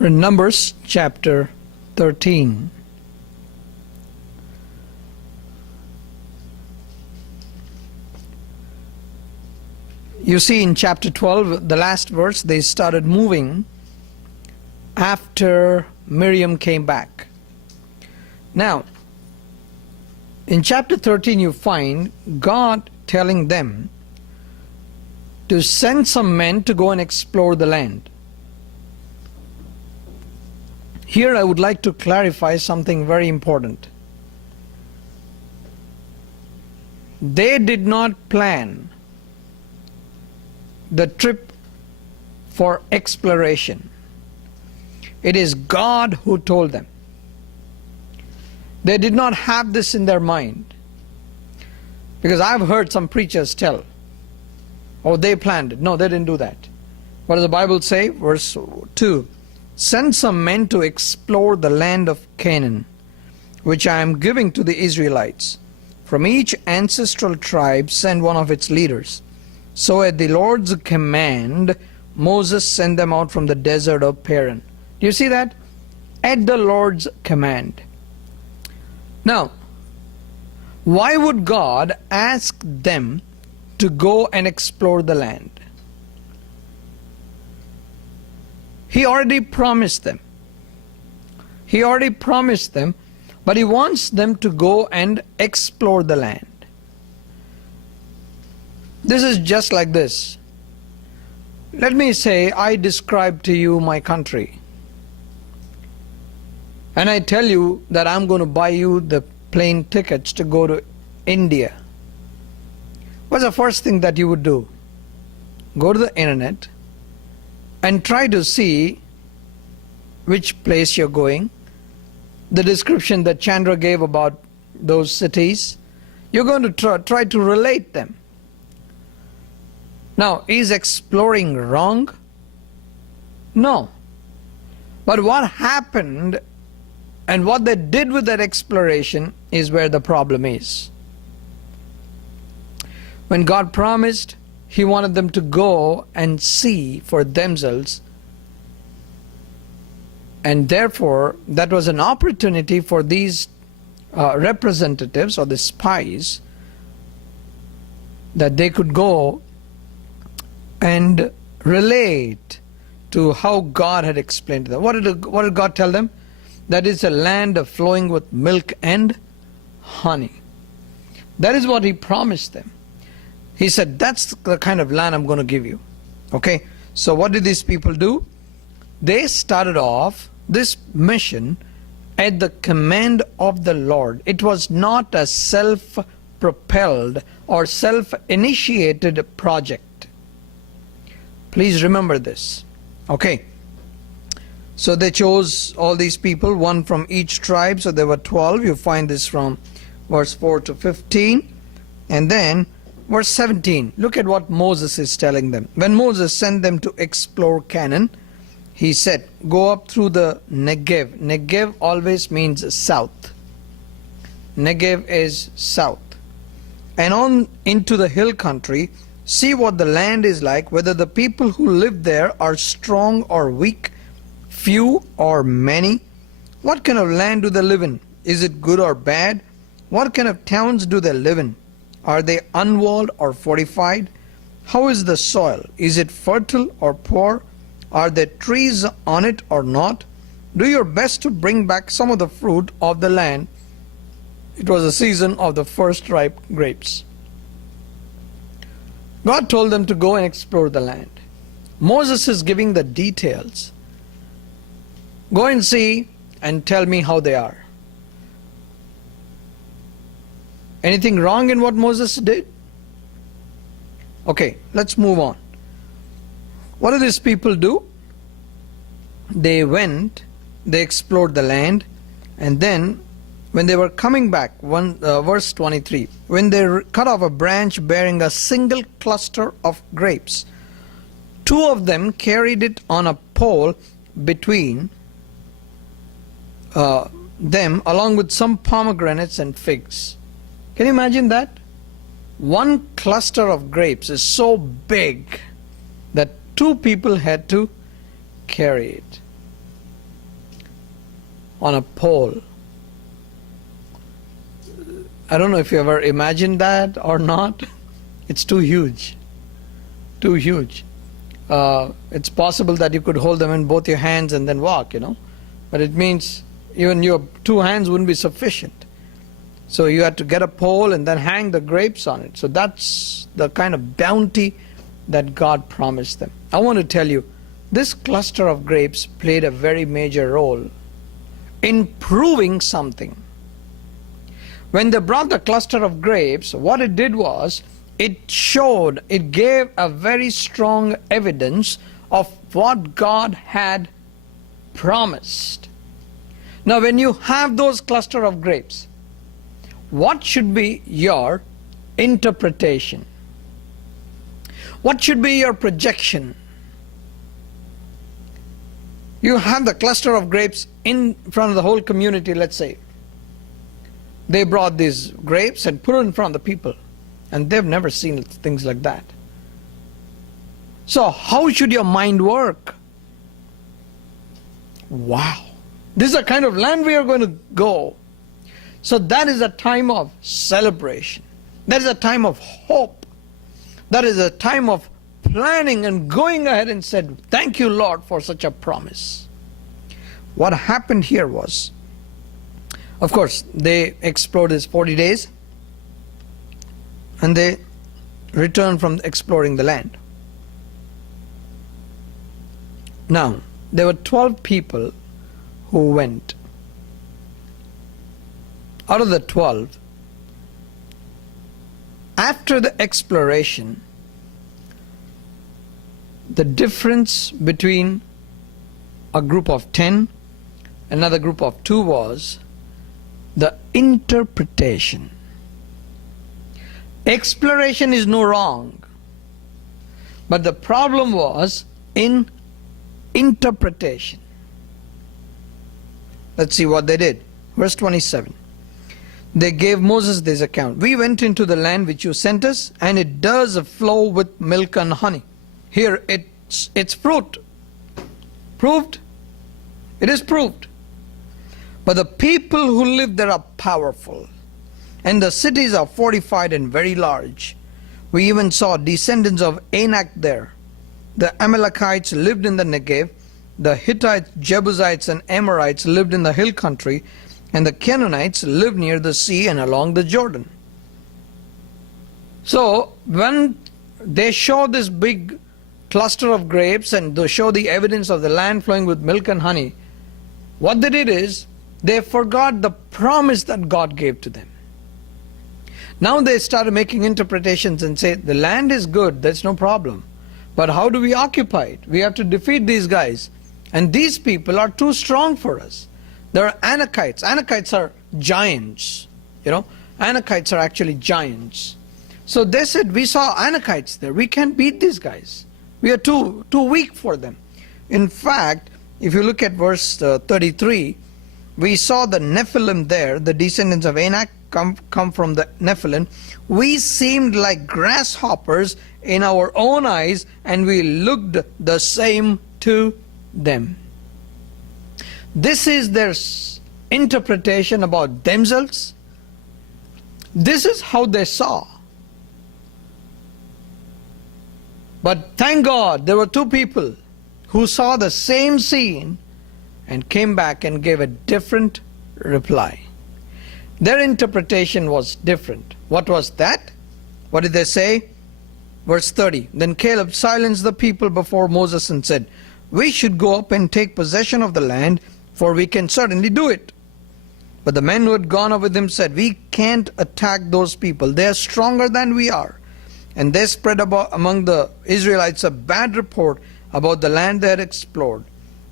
In Numbers chapter 13. You see in chapter 12, the last verse, they started moving after Miriam came back. Now, in chapter 13 you find God telling them to send some men to go and explore the land. Here I would like to clarify something very important. They did not plan the trip for exploration. It is God who told them. They did not have this in their mind. Because I've heard some preachers tell, oh, they planned it. No, they didn't do that. What does the Bible say? Verse 2. Send some men to explore the land of Canaan, which I am giving to the Israelites. From each ancestral tribe send one of its leaders. So at the Lord's command, Moses sent them out from the desert of Paran. Do you see that? At the Lord's command. Now, why would God ask them to go and explore the land? He already promised them. He already promised them, but He wants them to go and explore the land. This is just like this. Let me say I describe to you my country. And I tell you that I'm going to buy you the plane tickets to go to India. What's the first thing that you would do? Go to the internet and try to see which place you're going. The description that Chandra gave about those cities, you're going to try to relate them. Now, is exploring wrong? No. But what happened and what they did with that exploration is where the problem is. When God promised, He wanted them to go and see for themselves, and therefore that was an opportunity for these representatives or the spies that they could go and relate to how God had explained to them. What did God tell them? That is a land of flowing with milk and honey. That is what He promised them. He said, that's the kind of land I'm going to give you. Okay, so what did these people do? They started off this mission at the command of the Lord. It was not a self-propelled or self-initiated project. Please remember this. Okay. So they chose all these people, one from each tribe. So there were 12. You find this from verse 4 to 15. And then verse 17. Look at what Moses is telling them. When Moses sent them to explore Canaan, he said, go up through the Negev. Negev always means south. Negev is south. And on into the hill country. See what the land is like, whether the people who live there are strong or weak, few or many. What kind of land do they live in? Is it good or bad? What kind of towns do they live in? Are they unwalled or fortified? How is the soil? Is it fertile or poor? Are there trees on it or not? Do your best to bring back some of the fruit of the land. It was a season of the first ripe grapes. God told them to go and explore the land. Moses is giving the details. Go and see and tell me how they are. Anything wrong in what Moses did? Okay, let's move on. What did these people do? They went, they explored the land, and then when they were coming back, verse 23, when they cut off a branch bearing a single cluster of grapes, two of them carried it on a pole between them, along with some pomegranates and figs. Can you imagine that? One cluster of grapes is so big that two people had to carry it. on a pole. I don't know if you ever imagined that or not. It's too huge. Too huge. It's possible that you could hold them in both your hands and then walk, But it means even your 2 hands wouldn't be sufficient. So you had to get a pole and then hang the grapes on it. So that's the kind of bounty that God promised them. I want to tell you, this cluster of grapes played a very major role in proving something. When they brought the cluster of grapes, what it did was, it gave a very strong evidence of what God had promised. Now when you have those cluster of grapes, what should be your interpretation? What should be your projection? You have the cluster of grapes in front of the whole community, let's say. They brought these grapes and put it in front of the people. And they've never seen things like that. So how should your mind work? Wow. This is the kind of land we are going to go. So that is a time of celebration. That is a time of hope. That is a time of planning and going ahead and said, thank you, Lord, for such a promise. What happened here was, of course, they explored this 40 days and they returned from exploring the land. Now, there were 12 people who went. Out of the 12, after the exploration, the difference between a group of 10, another group of 2 was the interpretation. Exploration is no wrong, but the problem was in interpretation. Let's see what they did. Verse 27. They gave Moses this account. We went into the land which you sent us, and it does flow with milk and honey. Here it's proved. Proved? It is proved. But the people who live there are powerful, and the cities are fortified and very large. We even saw descendants of Anak there. The Amalekites lived in the Negev. The Hittites, Jebusites, and Amorites lived in the hill country, and the Canaanites lived near the sea and along the Jordan. So when they show this big cluster of grapes and they show the evidence of the land flowing with milk and honey, what they did is they forgot the promise that God gave to them. Now they started making interpretations and say, the land is good, that's no problem. But how do we occupy it? We have to defeat these guys. And these people are too strong for us. There are Anakites. Anakites are giants. Anakites are actually giants. So they said, we saw Anakites there. We can't beat these guys. We are too weak for them. In fact, if you look at verse 33, we saw the Nephilim there, the descendants of Anak come from the Nephilim. We seemed like grasshoppers in our own eyes, and we looked the same to them. This is their interpretation about themselves. This is how they saw. But thank God there were 2 people who saw the same scene and came back and gave a different reply. Their interpretation was different. What was that? What did they say? Verse 30. Then Caleb silenced the people before Moses and said, we should go up and take possession of the land, for we can certainly do it. But the men who had gone up with him said, we can't attack those people. They are stronger than we are. And they spread about among the Israelites a bad report about the land they had explored.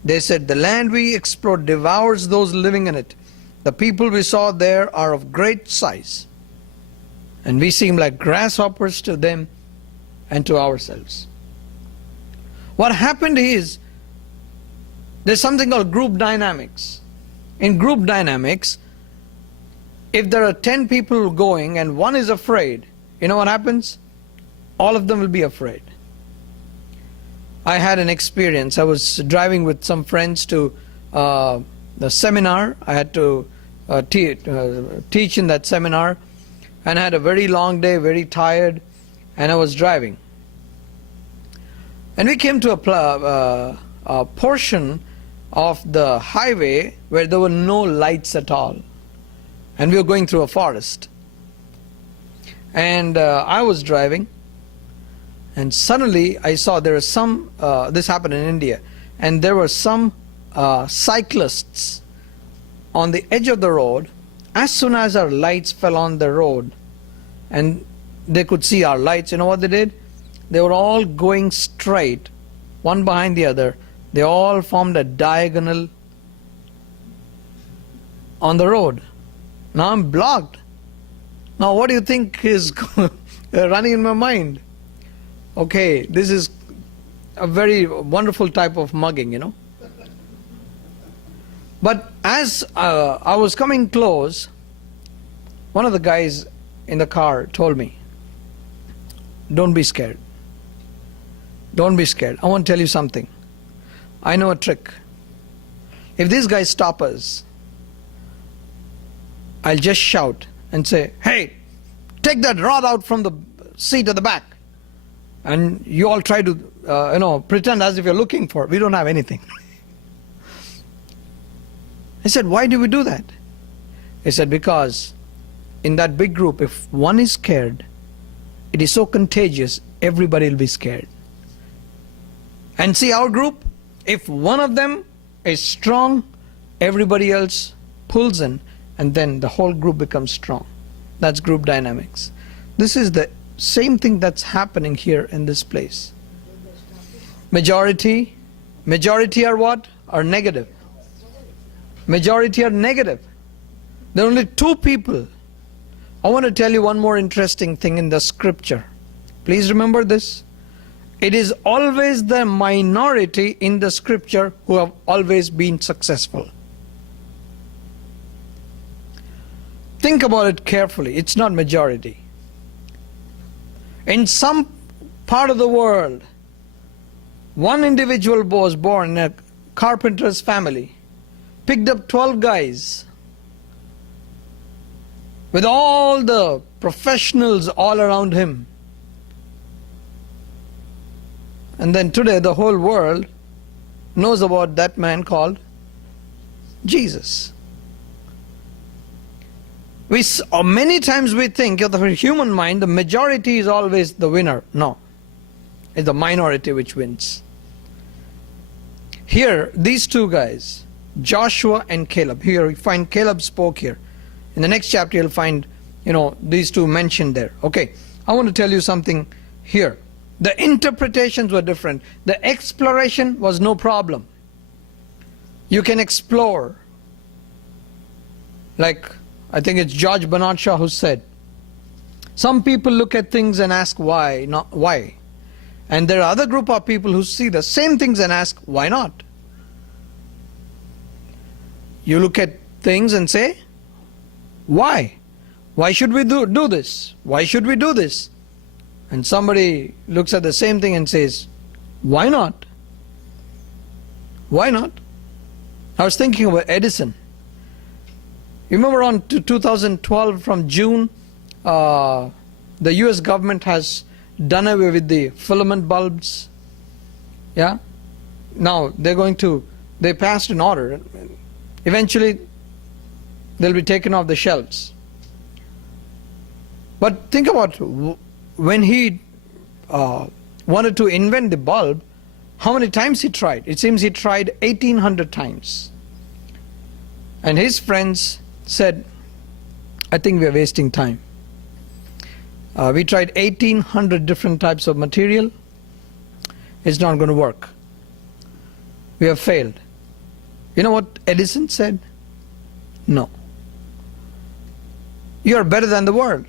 They said, the land we explored devours those living in it. The people we saw there are of great size, and we seem like grasshoppers to them and to ourselves. What happened is, there's something called group dynamics. In group dynamics, if there are 10 people going and one is afraid, you know what happens? All of them will be afraid. I had an experience. I was driving with some friends to the seminar. I had to teach in that seminar, and I had a very long day, very tired, and I was driving. And we came to a portion of the highway where there were no lights at all, and we were going through a forest. And I was driving, and suddenly I saw there was some, this happened in India, and there were some cyclists on the edge of the road. As soon as our lights fell on the road and they could see our lights, you know what they did? They were all going straight, one behind the other. They all formed a diagonal on the road. Now I'm blocked. Now what do you think is running in my mind? Okay, this is a very wonderful type of mugging, you know. But as I was coming close, one of the guys in the car told me, don't be scared. Don't be scared. I want to tell you something. I know a trick. If these guys stop us, I'll just shout and say, hey, take that rod out from the seat at the back. And you all try to, pretend as if you're looking for it. We don't have anything. I said, why do we do that? He said, because in that big group, if one is scared, it is so contagious, everybody will be scared. And see our group, if one of them is strong, everybody else pulls in, and then the whole group becomes strong. That's group dynamics. This is the same thing that's happening here in this place. Majority are what? Are negative. Majority are negative. There are only two people. I want to tell you one more interesting thing in the scripture. Please remember this. It is always the minority in the scripture who have always been successful. Think about it carefully. It's not majority. In some part of the world, one individual was born in a carpenter's family, picked up 12 guys with all the professionals all around him. And then today the whole world knows about that man called Jesus. Many times we think of the human mind, the majority is always the winner. No, it's the minority which wins. Here, these two guys, Joshua and Caleb. Here you find Caleb spoke here. In the next chapter you'll find, these two mentioned there. Okay, I want to tell you something here. The interpretations were different. The exploration was no problem. You can explore. Like, I think it's George Bernard Shaw who said, some people look at things and ask why, not why. And there are other group of people who see the same things and ask, why not? You look at things and say, why? Why should we do this? Why should we do this? And somebody looks at the same thing and says, why not? Why not? I was thinking about Edison. You remember on 2012 from June, the US government has done away with the filament bulbs. Yeah? Now they passed an order. Eventually they'll be taken off the shelves. But think about when he wanted to invent the bulb, how many times he tried? It seems he tried 1800 times. And his friends said, I think we are wasting time. We tried 1800 different types of material. It's not going to work. We have failed. You know what Edison said? No. You are better than the world.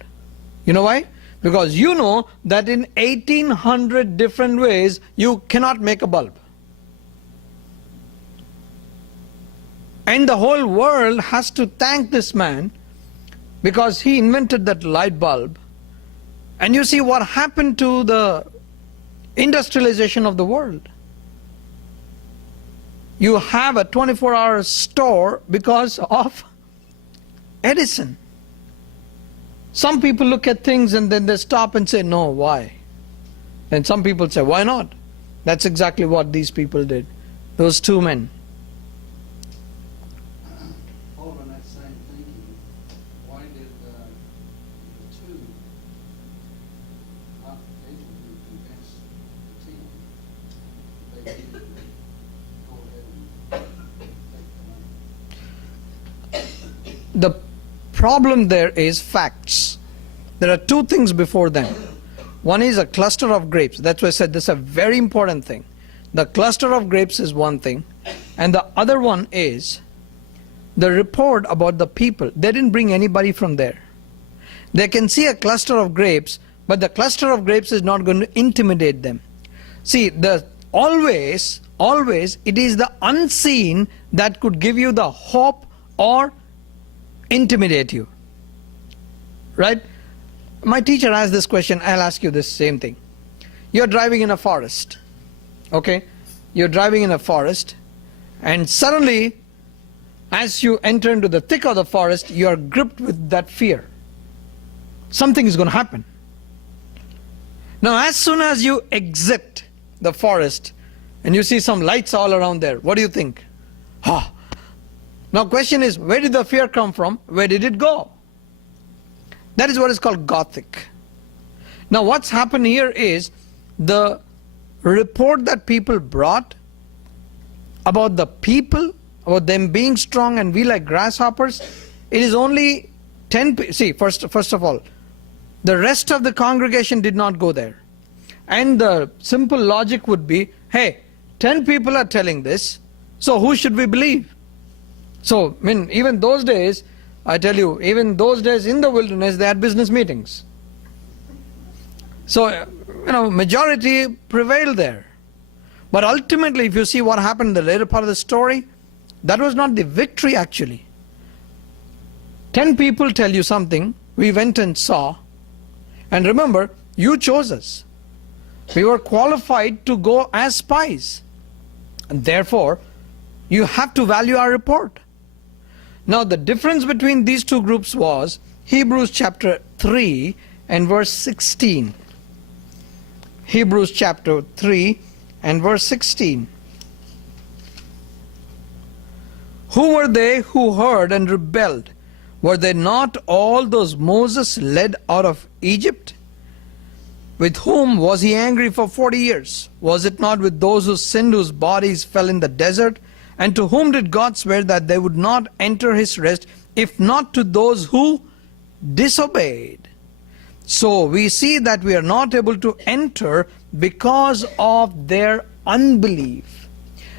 You know why? Because you know that in 1800 different ways you cannot make a bulb. And the whole world has to thank this man because he invented that light bulb. And you see what happened to the industrialization of the world. You have a 24-hour store because of Edison. Some people look at things and then they stop and say, no, why? And some people say, why not? That's exactly what these people did. Those two men. Following that same thinking, why did the two not able to convince the team they needed to go ahead and take the money? The problem there is facts. There are two things before them. One is a cluster of grapes. That's why I said this is a very important thing. The cluster of grapes is one thing, and the other one is the report about the people. They didn't bring anybody from there. They can see a cluster of grapes, but the cluster of grapes is not going to intimidate them. See, always it is the unseen that could give you the hope or intimidate you. Right? My teacher asked this question, I'll ask you this same thing. You're driving in a forest. Okay? You're driving in a forest, and suddenly, as you enter into the thick of the forest, you are gripped with that fear. Something is going to happen. Now, as soon as you exit the forest and you see some lights all around there, what do you think? Now, question is, where did the fear come from? Where did it go? That is what is called Gothic. Now, what's happened here is the report that people brought about the people, about them being strong and we like grasshoppers, it is only 10. See, first of all, the rest of the congregation did not go there. And the simple logic would be, hey, 10 people are telling this, so who should we believe? So, I mean, even those days, I tell you, even those days in the wilderness, they had business meetings. So, majority prevailed there. But ultimately, if you see what happened in the later part of the story, that was not the victory actually. 10 people tell you something, we went and saw, and remember, you chose us. We were qualified to go as spies. And therefore, you have to value our report. Now, the difference between these two groups was Hebrews chapter 3 and verse 16. Hebrews chapter 3 and verse 16. Who were they who heard and rebelled? Were they not all those Moses led out of Egypt? With whom was he angry for 40 years? Was it not with those who sinned, whose bodies fell in the desert? And to whom did God swear that they would not enter his rest, if not to those who disobeyed? So we see that we are not able to enter because of their unbelief.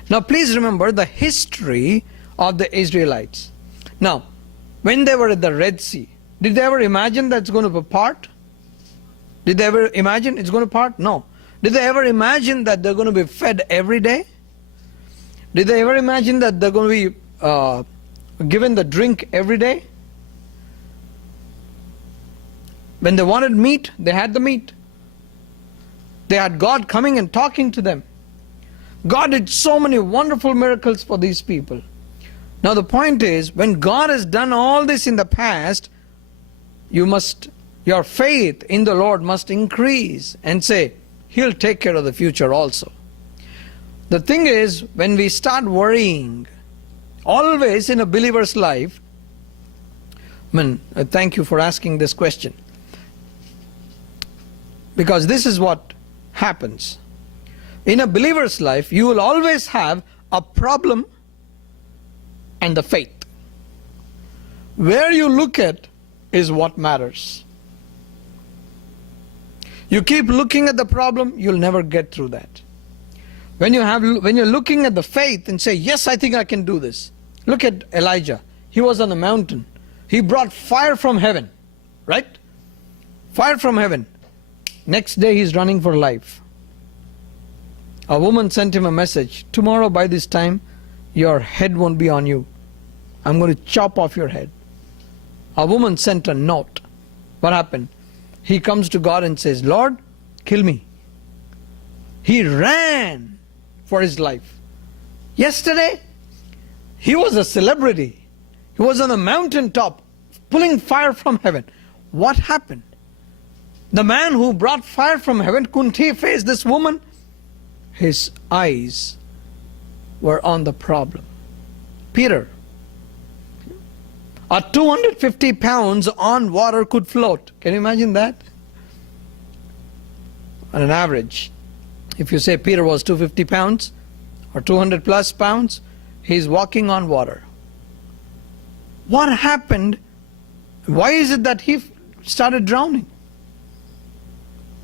Now please remember the history of the Israelites. Now, when they were at the Red Sea, did they ever imagine that it's going to part? Did they ever imagine it's going to part? No. Did they ever imagine that they're going to be fed every day? Did they ever imagine that they're going to be given the drink every day? When they wanted meat, they had the meat. They had God coming and talking to them. God did so many wonderful miracles for these people. Now the point is, when God has done all this in the past, your faith in the Lord must increase and say, He'll take care of the future also. The thing is, when we start worrying, always in a believer's life, thank you for asking this question. Because this is what happens. In a believer's life, you will always have a problem and the faith. Where you look at is what matters. You keep looking at the problem, you'll never get through that. When you're looking at the faith and say, yes, I think I can do this. Look at Elijah. He was on the mountain. He brought fire from heaven. Right? Fire from heaven. Next day he's running for life. A woman sent him a message. Tomorrow by this time, your head won't be on you. I'm going to chop off your head. A woman sent a note. What happened? He comes to God and says, Lord, kill me. He ran for his life. Yesterday, he was a celebrity. He was on the mountaintop, pulling fire from heaven. What happened? The man who brought fire from heaven, couldn't he face this woman? His eyes were on the problem. Peter, a 250 pounds on water could float. Can you imagine that? On an average, if you say Peter was 250 pounds or 200 plus pounds, he's walking on water. What happened? Why is it that he started drowning?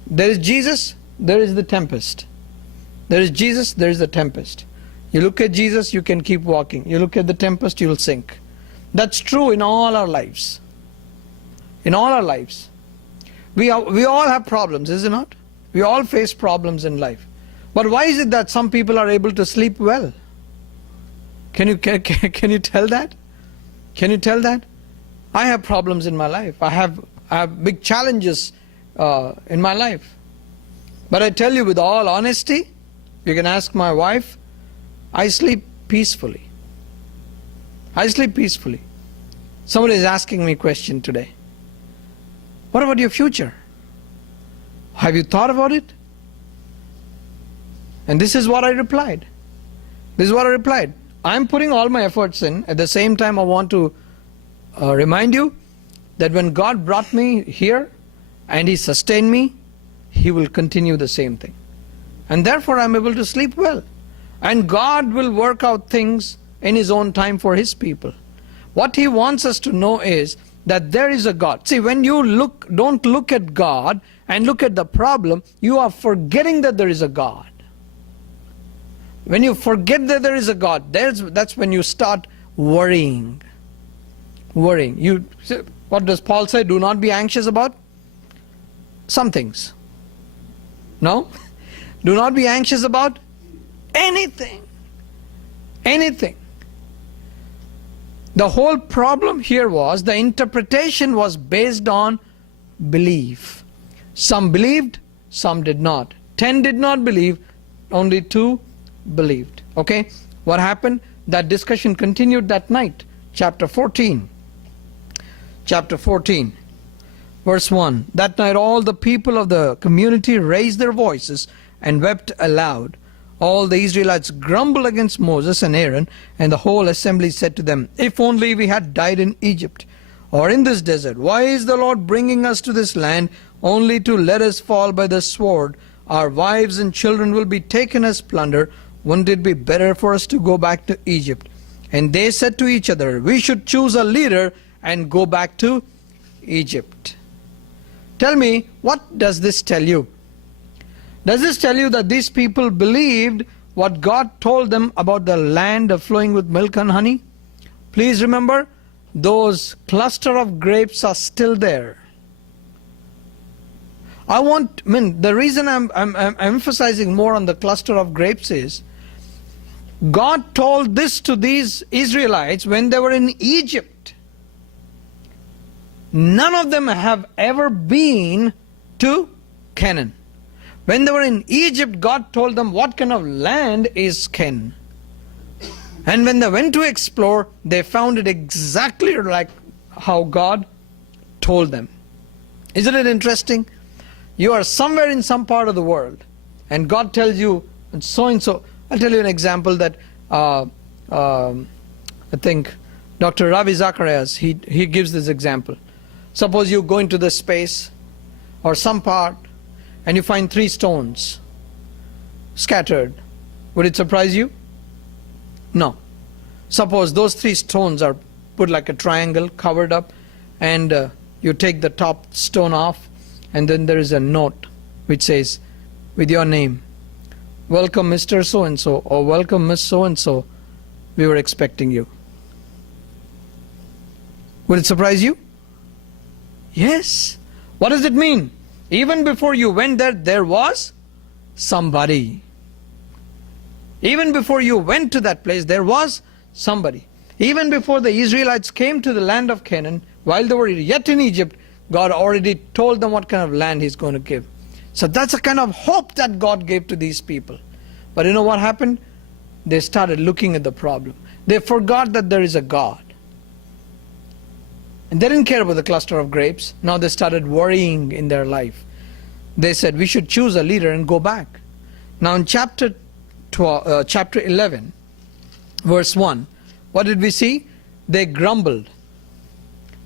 There is Jesus, there is the tempest. There is Jesus, there is the tempest. You look at Jesus, you can keep walking. You look at the tempest, you will sink. That's true in all our lives. In all our lives. We all have problems, is it not? We all face problems in life. But why is it that some people are able to sleep well? Can you tell that? Can you tell that? I have problems in my life. I have big challenges in my life. But I tell you with all honesty, you can ask my wife, I sleep peacefully. I sleep peacefully. Somebody is asking me a question today. What about your future? Have you thought about it? And this is what I replied. This is what I replied. I'm putting all my efforts in. At the same time, I want to remind you that when God brought me here and He sustained me, He will continue the same thing. And therefore, I'm able to sleep well. And God will work out things in His own time for His people. What He wants us to know is that there is a God. See, when you don't look at God and look at the problem, you are forgetting that there is a God. When you forget that there is a God, that's when you start worrying. Worrying. What does Paul say? Do not be anxious about some things. No? Do not be anxious about anything. Anything. The whole problem here was the interpretation was based on belief. Some believed, some did not. 10 did not believe, only 2 believed. Okay? What happened? That discussion continued that night. Chapter 14. Chapter 14. Verse 1. That night all the people of the community raised their voices and wept aloud. All the Israelites grumbled against Moses and Aaron, and the whole assembly said to them, if only we had died in Egypt or in this desert. Why is the Lord bringing us to this land only to let us fall by the sword? Our wives and children will be taken as plunder. Wouldn't it be better for us to go back to Egypt? And they said to each other, we should choose a leader and go back to Egypt. Tell me, what does this tell you? Does this tell you that these people believed what God told them about the land of flowing with milk and honey? Please remember, those cluster of grapes are still there. The reason I'm emphasizing more on the cluster of grapes is, God told this to these Israelites when they were in Egypt. None of them have ever been to Canaan. When they were in Egypt, God told them what kind of land is Canaan. And when they went to explore, they found it exactly like how God told them. Isn't it interesting? You are somewhere in some part of the world, and God tells you, and so. I'll tell you an example that I think Dr. Ravi Zacharias, he gives this example. Suppose you go into the space or some part and you find 3 stones scattered. Would it surprise you? No. Suppose those 3 stones are put like a triangle, covered up, and you take the top stone off, and then there is a note which says, with your name, welcome Mr. So-and-so, or welcome Miss So-and-so, we were expecting you. Will it surprise you? Yes. What does it mean? Even before you went there, there was somebody. Even before you went to that place, there was somebody. Even before the Israelites came to the land of Canaan, while they were yet in Egypt, God already told them what kind of land He's going to give. So that's a kind of hope that God gave to these people. But you know what happened? they started looking at the problem. They forgot that there is a God. And they didn't care about the cluster of grapes. Now they started worrying in their life. They said, we should choose a leader and go back. Now in chapter 11, verse 1, what did we see? They grumbled.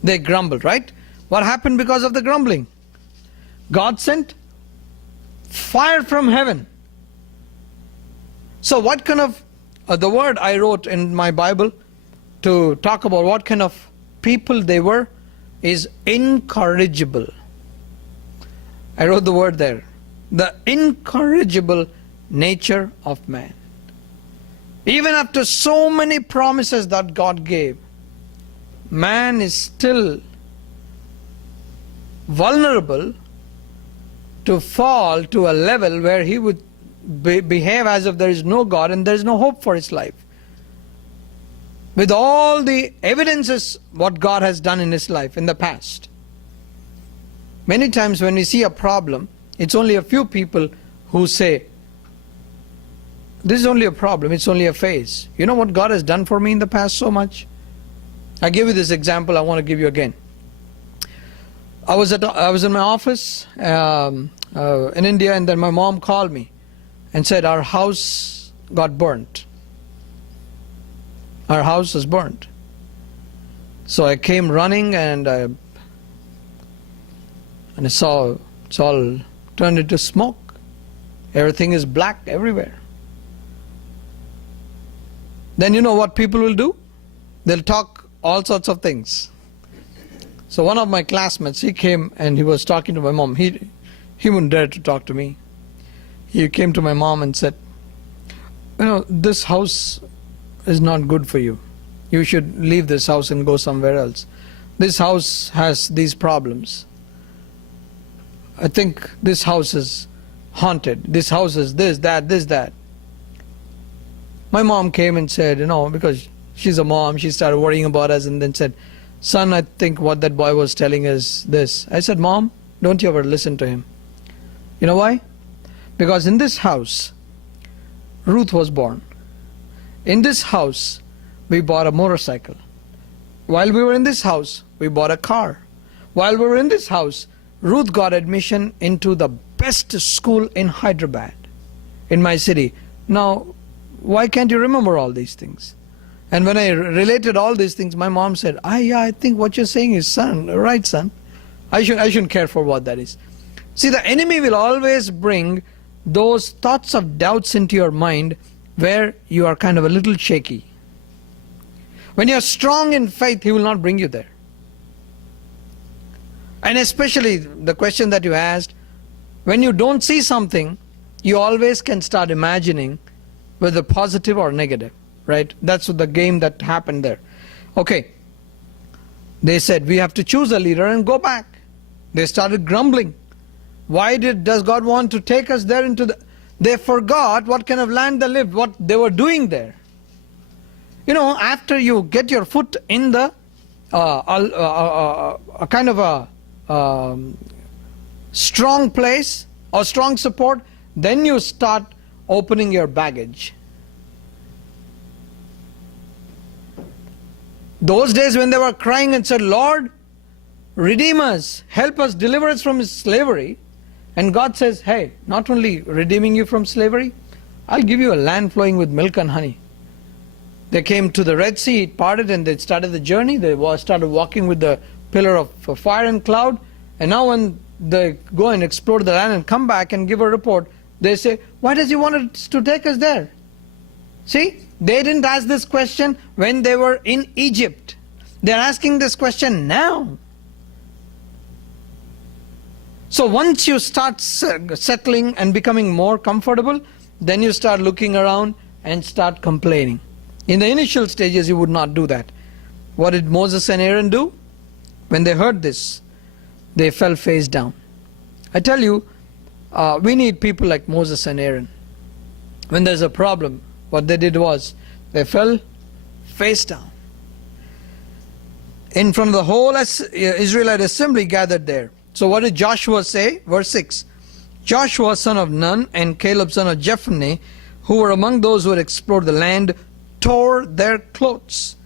They grumbled, right? What happened because of the grumbling? God sent fire from heaven. So what kind of, the word I wrote in my Bible to talk about what kind of people they were is incorrigible. I wrote the word there. The incorrigible nature of man. Even after so many promises that God gave, man is still vulnerable to fall to a level where he would behave as if there is no God and there is no hope for his life. With all the evidences what God has done in his life in the past. Many times when we see a problem, it's only a few people who say, this is only a problem, it's only a phase. You know what God has done for me in the past so much? I gave you this example, I want to give you again. I was in my office in India, and then my mom called me and said, our house got burnt. Our house is burnt. So I came running and I saw it's all turned into smoke. Everything is black everywhere. Then you know what people will do? They'll talk all sorts of things. So one of my classmates, he came and he was talking to my mom. He wouldn't dare to talk to me. He came to my mom and said, you know, this house is not good for you. You should leave this house and go somewhere else. This house has these problems. I think this house is haunted. This house is this, that. My mom came and said, you know, because she's a mom, she started worrying about us and then said, son, I think what that boy was telling is this. I said, Mom, don't you ever listen to him. You know why? Because in this house, Ruth was born. In this house, we bought a motorcycle. While we were in this house, we bought a car. While we were in this house, Ruth got admission into the best school in Hyderabad, in my city. Now, why can't you remember all these things? And when I related all these things, my mom said, I think what you're saying is right, son. I shouldn't care for what that is. See, the enemy will always bring those thoughts of doubts into your mind where you are kind of a little shaky. When you're strong in faith, he will not bring you there. And especially the question that you asked, when you don't see something, you always can start imagining whether positive or negative, right? That's the game that happened there. Okay, they said, we have to choose a leader and go back. They started grumbling. Why does God want to take us there into the... They forgot what kind of land they lived, what they were doing there. You know, after you get your foot in the a kind of a strong place or strong support, then you start opening your baggage. Those days when they were crying and said, Lord, redeem us, help us, deliver us from slavery. And God says, hey, not only redeeming you from slavery, I'll give you a land flowing with milk and honey. They came to the Red Sea, it parted, and they started the journey. They started walking with the pillar of fire and cloud. And now when they go and explore the land and come back and give a report, they say, why does he want us to take us there? See, they didn't ask this question when they were in Egypt. They're asking this question now. So once you start settling and becoming more comfortable, then you start looking around and start complaining. In the initial stages, you would not do that. What did Moses and Aaron do? When they heard this, they fell face down. I tell you, we need people like Moses and Aaron. When there's a problem, what they did was, they fell face down. In front of the whole Israelite assembly gathered there. So what did Joshua say? Verse 6. Joshua son of Nun and Caleb son of Jephunneh who were among those who had explored the land, tore their clothes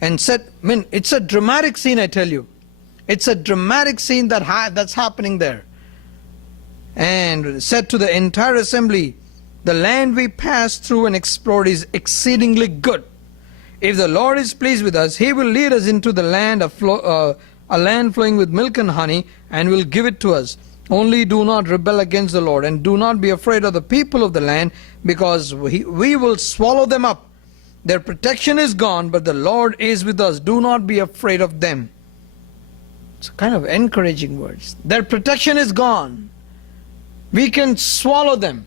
and said, it's a dramatic scene, I tell you. It's a dramatic scene that's happening there. And said to the entire assembly, the land we passed through and explored is exceedingly good. If the Lord is pleased with us, He will lead us into the land a land flowing with milk and honey, and will give it to us. Only do not rebel against the Lord, and do not be afraid of the people of the land, because we will swallow them up. Their protection is gone, but the Lord is with us. Do not be afraid of them. It's kind of encouraging words. Their protection is gone. We can swallow them.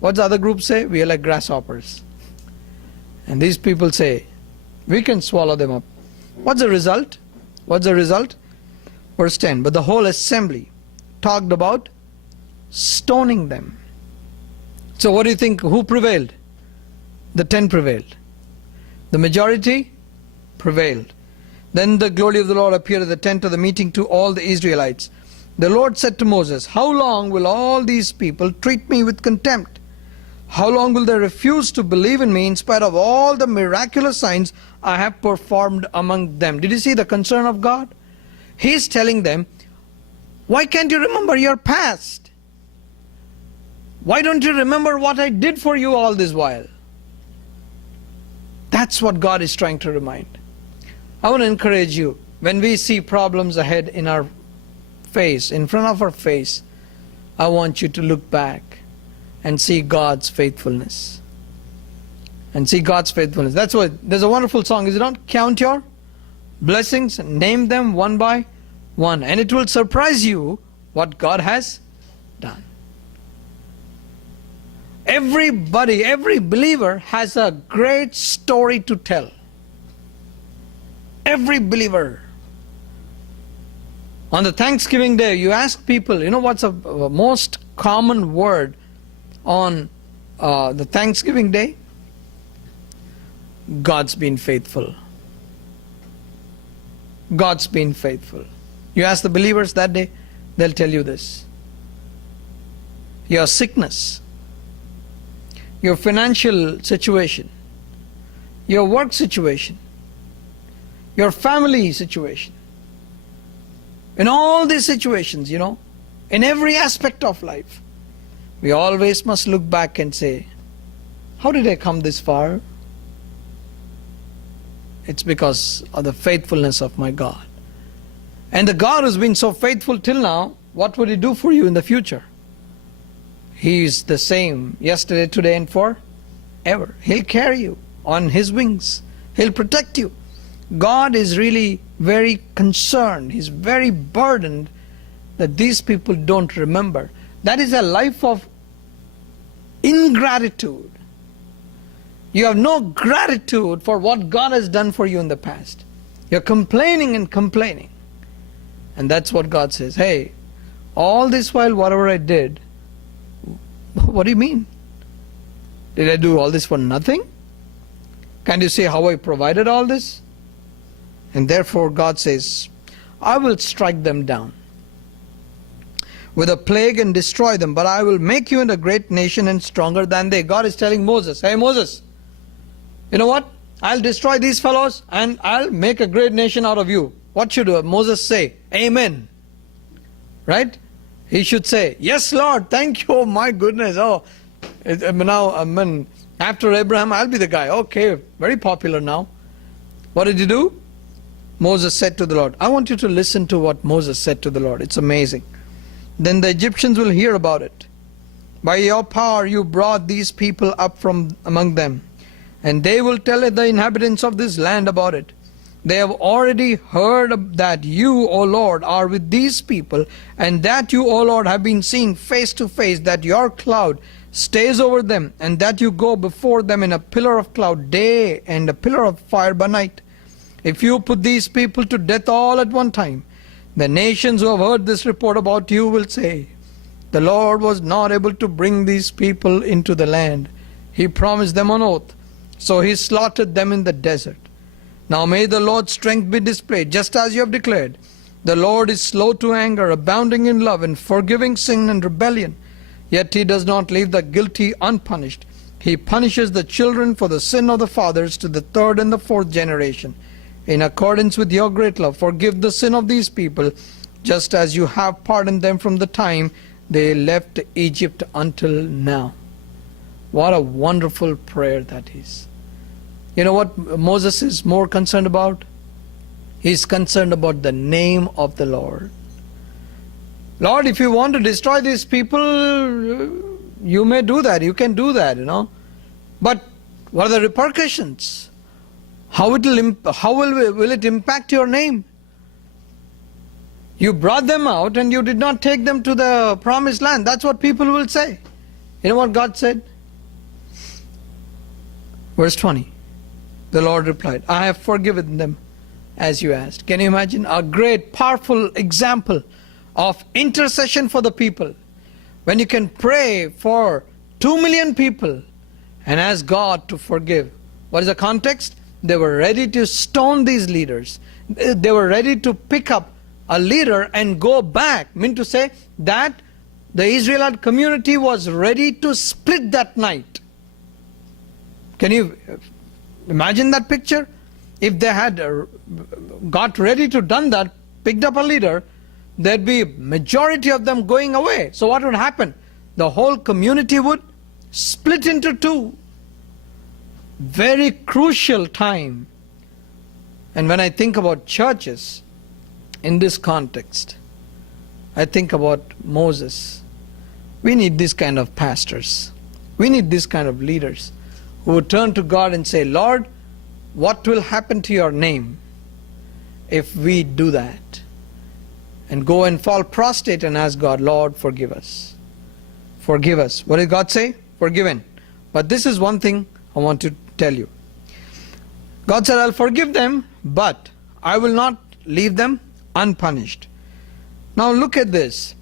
What's the other group say? We are like grasshoppers. And these people say, we can swallow them up. What's the result? What's the result? Verse 10, but the whole assembly talked about stoning them. So what do you think? Who prevailed? The 10 prevailed. The majority prevailed. Then the glory of the Lord appeared at the tent of the meeting to all the Israelites. The Lord said to Moses, how long will all these people treat me with contempt? How long will they refuse to believe in me in spite of all the miraculous signs I have performed among them? Did you see the concern of God? He's telling them, why can't you remember your past? Why don't you remember what I did for you all this while? That's what God is trying to remind. I want to encourage you, when we see problems ahead in our face, in front of our face, I want you to look back and see God's faithfulness. And see God's faithfulness. That's why there's a wonderful song, is it not? Count your blessings and name them one by one, and it will surprise you what God has done. Everybody, every believer has a great story to tell. Every believer. On the Thanksgiving Day, you ask people, you know what's a most common word on the Thanksgiving Day? God's been faithful. God's been faithful. You ask the believers that day, they'll tell you this. Your sickness, your financial situation, your work situation, your family situation, in all these situations, you know, in every aspect of life, we always must look back and say, how did I come this far? It's because of the faithfulness of my God. And the God who's been so faithful till now, what would He do for you in the future? He is the same yesterday, today, and forever. He'll carry you on His wings. He'll protect you. God is really very concerned. He's very burdened that these people don't remember. That is a life of ingratitude. You have no gratitude for what God has done for you in the past. You're complaining and complaining. And that's what God says. Hey, all this while, whatever I did, what do you mean? Did I do all this for nothing? Can't you see how I provided all this? And therefore God says, I will strike them down with a plague and destroy them, but I will make you into a great nation and stronger than they. God is telling Moses, hey Moses, you know what? I'll destroy these fellows and I'll make a great nation out of you. What should Moses say? Amen. Right? He should say, yes Lord, thank you, oh my goodness. Oh, now after Abraham, I'll be the guy. Okay, very popular now. What did he do? Moses said to the Lord. I want you to listen to what Moses said to the Lord. It's amazing. Then the Egyptians will hear about it. By your power you brought these people up from among them, and they will tell the inhabitants of this land about it. They have already heard that you, O Lord, are with these people, and that you, O Lord, have been seen face to face, that your cloud stays over them, and that you go before them in a pillar of cloud day and a pillar of fire by night. If you put these people to death all at one time, the nations who have heard this report about you will say, the Lord was not able to bring these people into the land He promised them on oath, so He slaughtered them in the desert. Now may the Lord's strength be displayed, just as you have declared. The Lord is slow to anger, abounding in love, and forgiving sin and rebellion. Yet He does not leave the guilty unpunished. He punishes the children for the sin of the fathers to the third and the fourth generation. In accordance with your great love, forgive the sin of these people, just as you have pardoned them from the time they left Egypt until now. What a wonderful prayer that is. You know what Moses is more concerned about? He's concerned about the name of the Lord. Lord, if you want to destroy these people, you may do that. You can do that, But what are the repercussions? How will it impact your name? You brought them out and you did not take them to the promised land. That's what people will say. You know what God said? Verse 20. The Lord replied, I have forgiven them as you asked. Can you imagine? A great, powerful example of intercession for the people. When you can pray for 2 million people and ask God to forgive. What is the context? They were ready to stone these leaders. They were ready to pick up a leader and go back. Mean to say that the Israelite community was ready to split that night. Can you imagine that picture? If they had got ready to done that, picked up a leader, there'd be majority of them going away. So what would happen? The whole community would split into two. Very crucial time. And when I think about churches in this context, I think about Moses. We need this kind of pastors. We need this kind of leaders who would turn to God and say, Lord, what will happen to your name if we do that? And go and fall prostrate and ask God, Lord, forgive us. Forgive us. What did God say? Forgiven. But this is one thing I want to tell you. God said, I'll forgive them, but I will not leave them unpunished. Now look at this.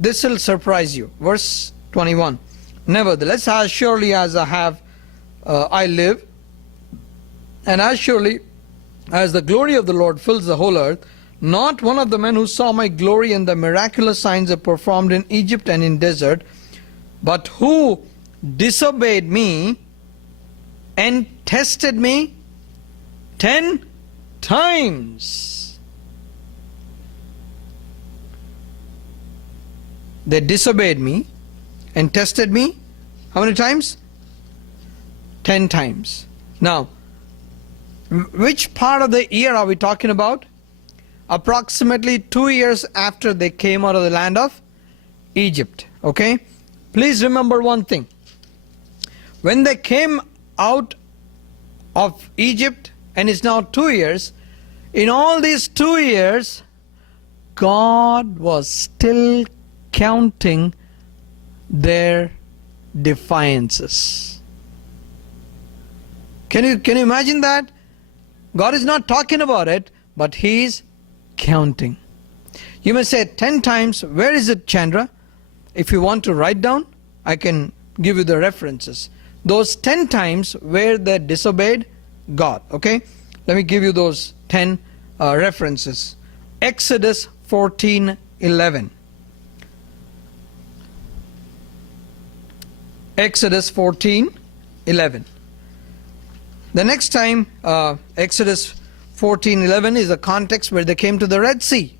This will surprise you. Verse 21. Nevertheless, as surely as I live, and as surely as the glory of the Lord fills the whole earth, not one of the men who saw my glory and the miraculous signs I performed in Egypt and in desert, but who disobeyed me and tested me 10 times. They disobeyed me and tested me. How many times? 10 times. Now, which part of the year are we talking about? Approximately 2 years after they came out of the land of Egypt. Okay? Please remember one thing. When they came out of Egypt, and it's now 2 years, in all these 2 years, God was still counting their defiances. Can you imagine that? God is not talking about it, but He is counting. You may say 10 times, where is it, Chandra? If you want to write down, I can give you the references. Those 10 times where they disobeyed God. Okay? Let me give you those 10 references. Exodus 14:11. Exodus 14:11. The next time, Exodus 14:11 is the context where they came to the Red Sea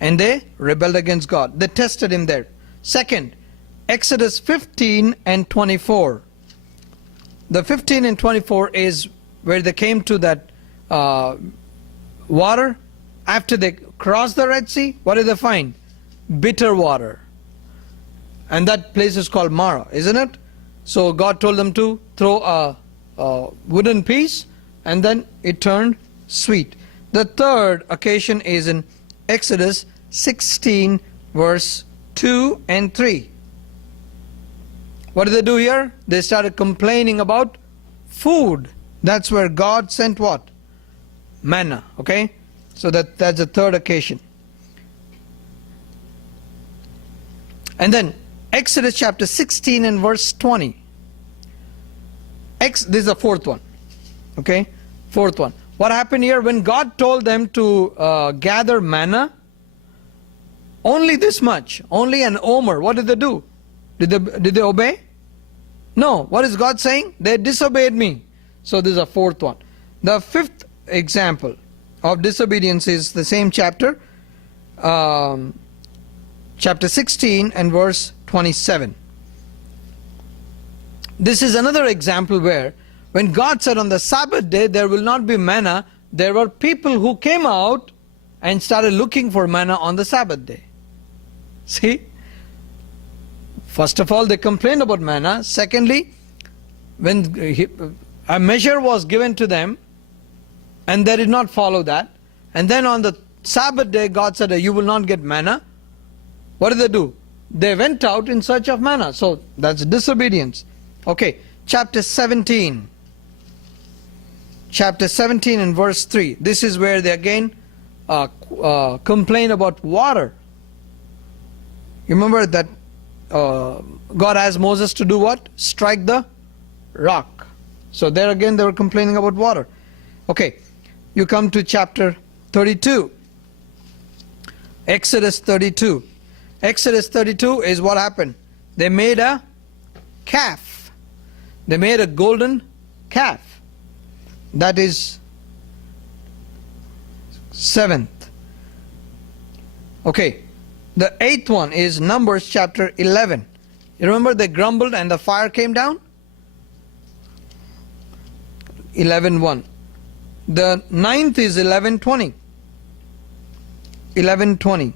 and they rebelled against God. They tested Him there. Second, Exodus 15:24. The 15 and 24 is where they came to that water. After they crossed the Red Sea, what did they find? Bitter water. And that place is called Marah, isn't it? So God told them to throw a wooden piece, and then it turned sweet. The third occasion is in Exodus 16 verse 2 and 3. What did they do here? They started complaining about food. That's where God sent what? Manna. Okay? So that's the third occasion. And then Exodus chapter 16 and verse 20. This is the fourth one. Okay? Fourth one. What happened here? When God told them to gather manna, only this much, only an omer. What did they do? Did they obey? No. What is God saying? They disobeyed me. So this is a fourth one. The fifth example of disobedience is the same chapter, chapter 16 and verse 27. This is another example where when God said on the Sabbath day there will not be manna, there were people who came out and started looking for manna on the Sabbath day. See? First of all, they complained about manna. Secondly, when a measure was given to them and they did not follow that, and then on the Sabbath day God said, you will not get manna. What did they do? They went out in search of manna. So that's disobedience. Okay, chapter 17. Chapter 17 and verse 3. This is where they again complain about water. You remember that God asked Moses to do what? Strike the rock. So there again they were complaining about water. Okay, you come to chapter 32. Exodus 32. Exodus 32 is what happened. They made a calf. They made a golden calf. That is 7th. Okay, the 8th one is Numbers chapter 11. You remember they grumbled and the fire came down? 11:1. The 9th is 11:20. 11:20.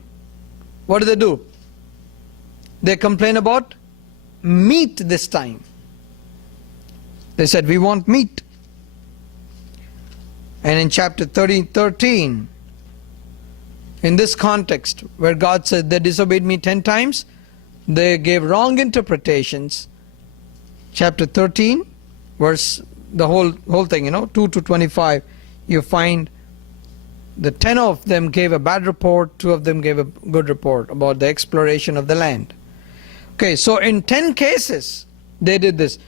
What do they do? They complain about meat this time. They said, we want meat. And in chapter 13, in this context, where God said they disobeyed me 10 times, they gave wrong interpretations. Chapter 13, verse, the whole thing, 2 to 25, you find the 10 of them gave a bad report, 2 of them gave a good report about the exploration of the land. Okay, so in 10 cases, they did this.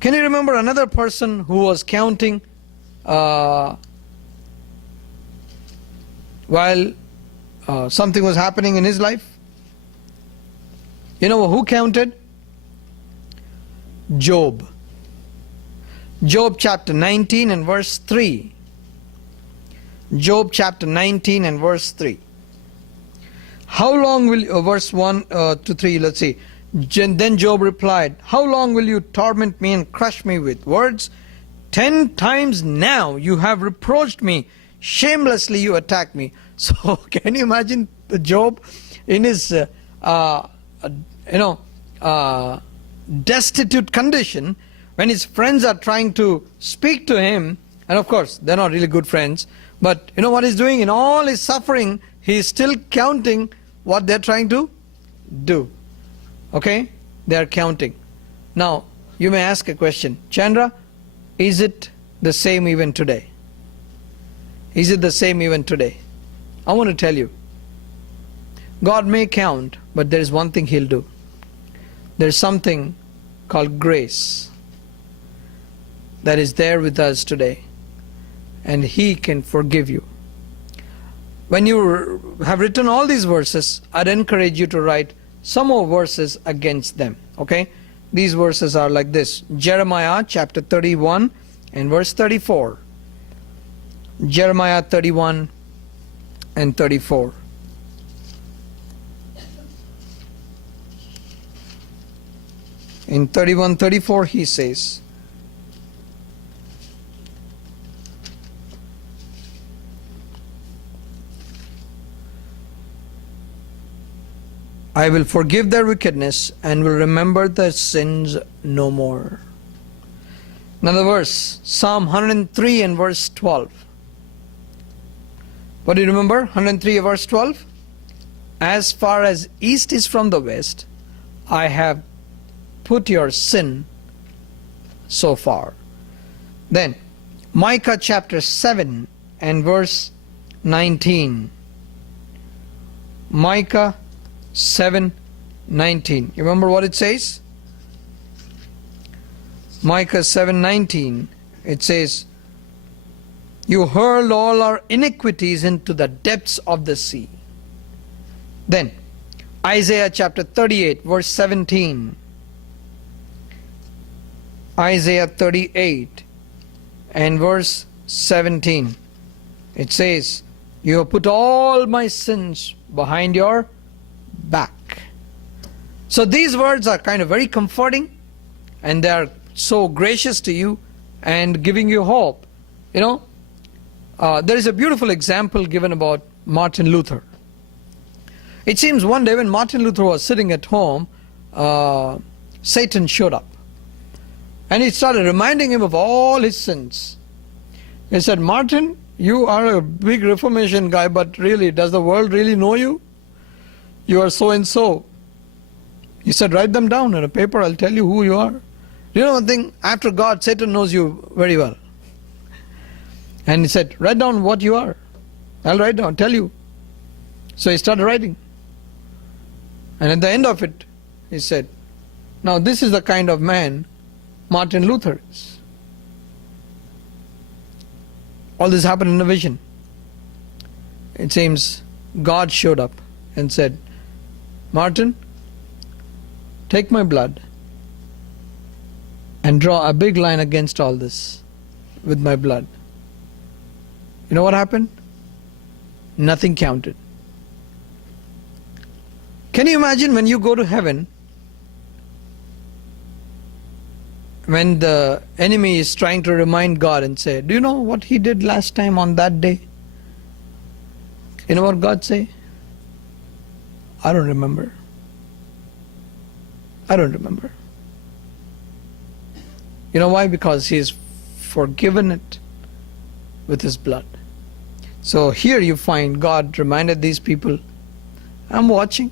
Can you remember another person who was counting while something was happening in his life? You know who counted? Job. Job chapter 19 and verse 3. Job chapter 19 and verse 3. How long will, verse 1 to 3, let's see. Then Job replied, how long will you torment me and crush me with words? 10 times now you have reproached me. Shamelessly you attack me. So can you imagine the Job in his destitute condition, when his friends are trying to speak to him, and of course they're not really good friends, but you know what he's doing? In all his suffering, he's still counting what they're trying to do. Okay? They are counting. Now, you may ask a question. Chandra, is it the same even today? Is it the same even today? I want to tell you. God may count, but there is one thing He'll do. There's something called grace that is there with us today. And He can forgive you. When you have written all these verses, I'd encourage you to write some more verses against them. Okay? These verses are like this. Jeremiah chapter 31 and verse 34. Jeremiah 31 and 34. In 31:34 he says, I will forgive their wickedness and will remember their sins no more. Another verse, Psalm 103 and verse 12. What do you remember? 103 verse 12. As far as east is from the west, I have put your sin so far. Then, Micah chapter 7 and verse 19. Micah 7:19. You remember what it says? Micah 7:19. It says, you hurled all our iniquities into the depths of the sea. Then, Isaiah chapter 38 verse 17. Isaiah 38 and verse 17. It says, "You have put all my sins behind your back." So these words are kind of very comforting, and they are so gracious to you and giving you hope. There is a beautiful example given about Martin Luther. It seems one day when Martin Luther was sitting at home, Satan showed up. And he started reminding him of all his sins. He said, "Martin, you are a big Reformation guy, but really, does the world really know you? You are so and so." He said, "Write them down on a paper, I'll tell you who you are." You know one thing, after God, Satan knows you very well. And he said, "Write down what you are. I'll write down, tell you." So he started writing. And at the end of it, he said, "Now this is the kind of man Martin Luther is." All this happened in a vision. It seems God showed up and said, "Martin, take my blood and draw a big line against all this with my blood." You know what happened? Nothing counted. Can you imagine when you go to heaven, when the enemy is trying to remind God and say, "Do you know what he did last time on that day?" You know what God say? "I don't remember. I don't remember." You know why? Because he has forgiven it with his blood. So here you find God reminded these people, "I'm watching.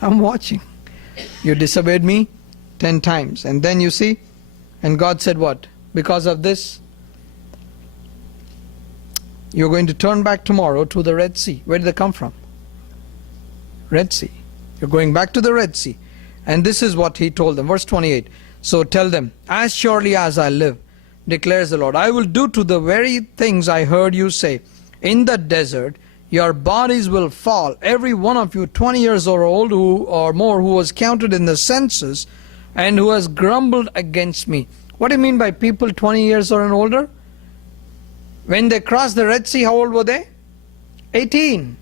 I'm watching. You disobeyed me 10 times. And then you see, and God said what? Because of this, you're going to turn back tomorrow to the Red Sea. Where did they come from? Red Sea. You're going back to the Red Sea. And this is what he told them. Verse 28. "So tell them, as surely as I live, declares the Lord, I will do to the very things I heard you say. In the desert, your bodies will fall, every one of you 20 years or old or more who was counted in the census and who has grumbled against me." What do you mean by people 20 years or older? When they crossed the Red Sea, how old were they? 18.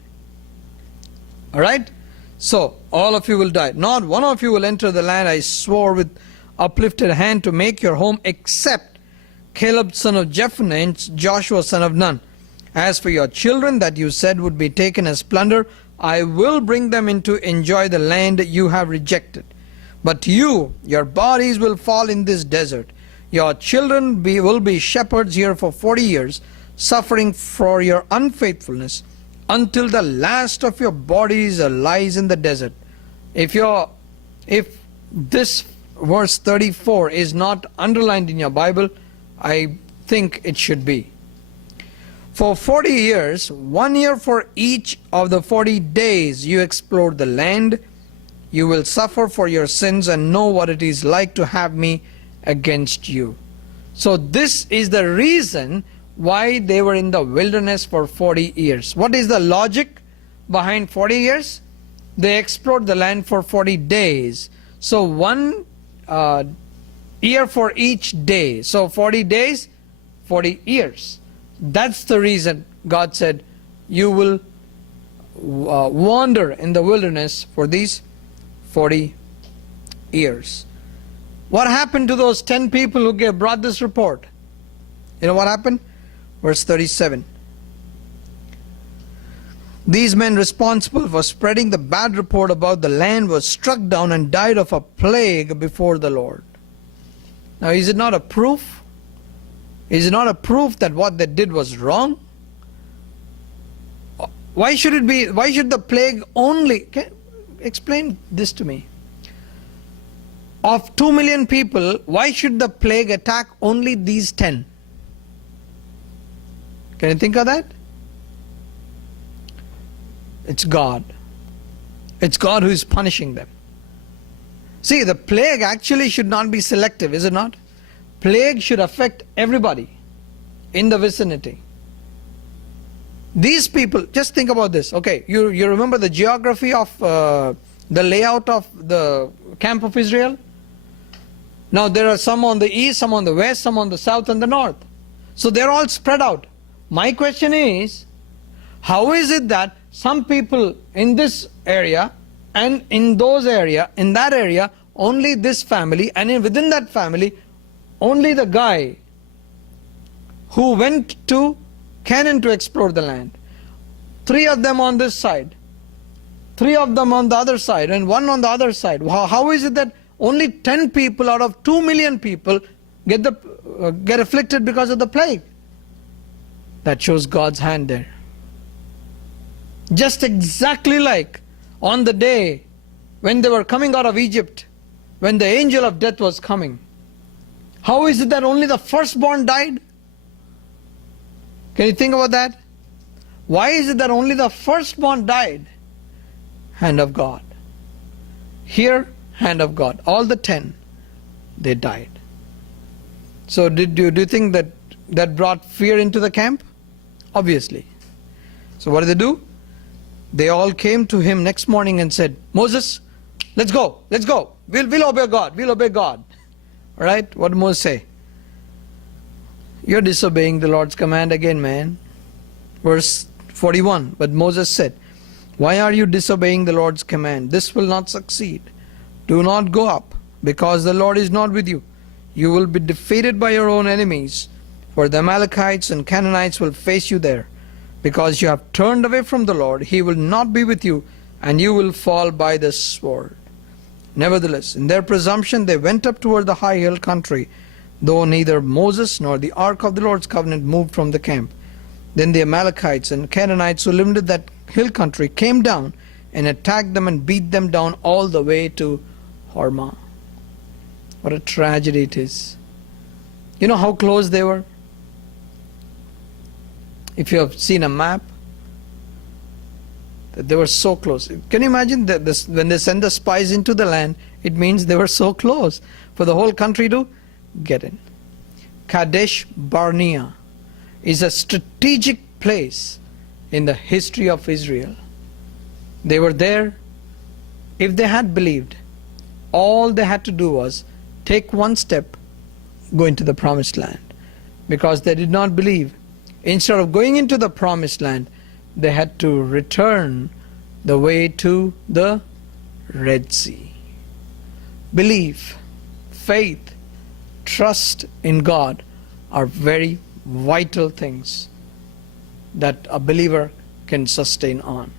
Alright? So, all of you will die. Not one of you will enter the land I swore with uplifted hand to make your home, except Caleb son of Jephunneh and Joshua son of Nun. As for your children that you said would be taken as plunder, I will bring them in to enjoy the land you have rejected. But you, your bodies will fall in this desert. Your children will be shepherds here for 40 years, suffering for your unfaithfulness, until the last of your bodies lies in the desert. If this verse 34 is not underlined in your Bible, I think it should be. For 40 years, 1 year for each of the 40 days you explored the land, you will suffer for your sins and know what it is like to have me against you. So this is the reason why they were in the wilderness for 40 years. What is the logic behind 40 years? They explored the land for 40 days. So 1 year for each day. So 40 days, 40 years. That's the reason God said, you will wander in the wilderness for these 40 years. What happened to those 10 people who brought this report? You know what happened? Verse 37. These men responsible for spreading the bad report about the land were struck down and died of a plague before the Lord. Now, is it not a proof? Is it not a proof that what they did was wrong? Why should it be? Why should the plague only? Explain this to me. Of 2 million people, why should the plague attack only these 10? Can you think of that? It's God. It's God who is punishing them. See, the plague actually should not be selective, is it not? Plague should affect everybody in the vicinity. These people, just think about this. Okay, you remember the geography of the layout of the camp of Israel? Now there are some on the east, some on the west, some on the south and the north. So they're all spread out. My question is, how is it that some people in this area and in that area, only this family, and within that family, only the guy who went to Canaan to explore the land. 3 of them on this side, 3 of them on the other side, and 1 on the other side. How is it that only 10 people out of 2 million people get afflicted because of the plague? That shows God's hand there. Just exactly like on the day when they were coming out of Egypt, when the angel of death was coming. How is it that only the firstborn died? Can you think about that? Why is it that only the firstborn died? Hand of God. Here, hand of God. All the 10, they died. So do you think that brought fear into the camp? Obviously. So what did they do? They all came to him next morning and said, Moses, let's go. We'll obey God. All right? What did Moses say? You're disobeying the Lord's command again, man. Verse 41. But Moses said, why are you disobeying the Lord's command? This will not succeed. Do not go up, because the Lord is not with you. You will be defeated by your own enemies, for the Amalekites and Canaanites will face you there. Because you have turned away from the Lord, He will not be with you, and you will fall by the sword. Nevertheless, in their presumption, they went up toward the high hill country, though neither Moses nor the ark of the Lord's covenant moved from the camp. Then the Amalekites and Canaanites who lived in that hill country came down and attacked them and beat them down all the way to Hormah. What a tragedy it is. You know how close they were? If you have seen a map, that they were so close. Can you imagine that when they send the spies into the land, it means they were so close for the whole country to get in. Kadesh Barnea is a strategic place in the history of Israel. They were there. If they had believed, all they had to do was take one step, go into the promised land. Because they did not believe, instead of going into the promised land, they had to return the way to the Red Sea. Belief, faith, trust in God are very vital things that a believer can sustain on.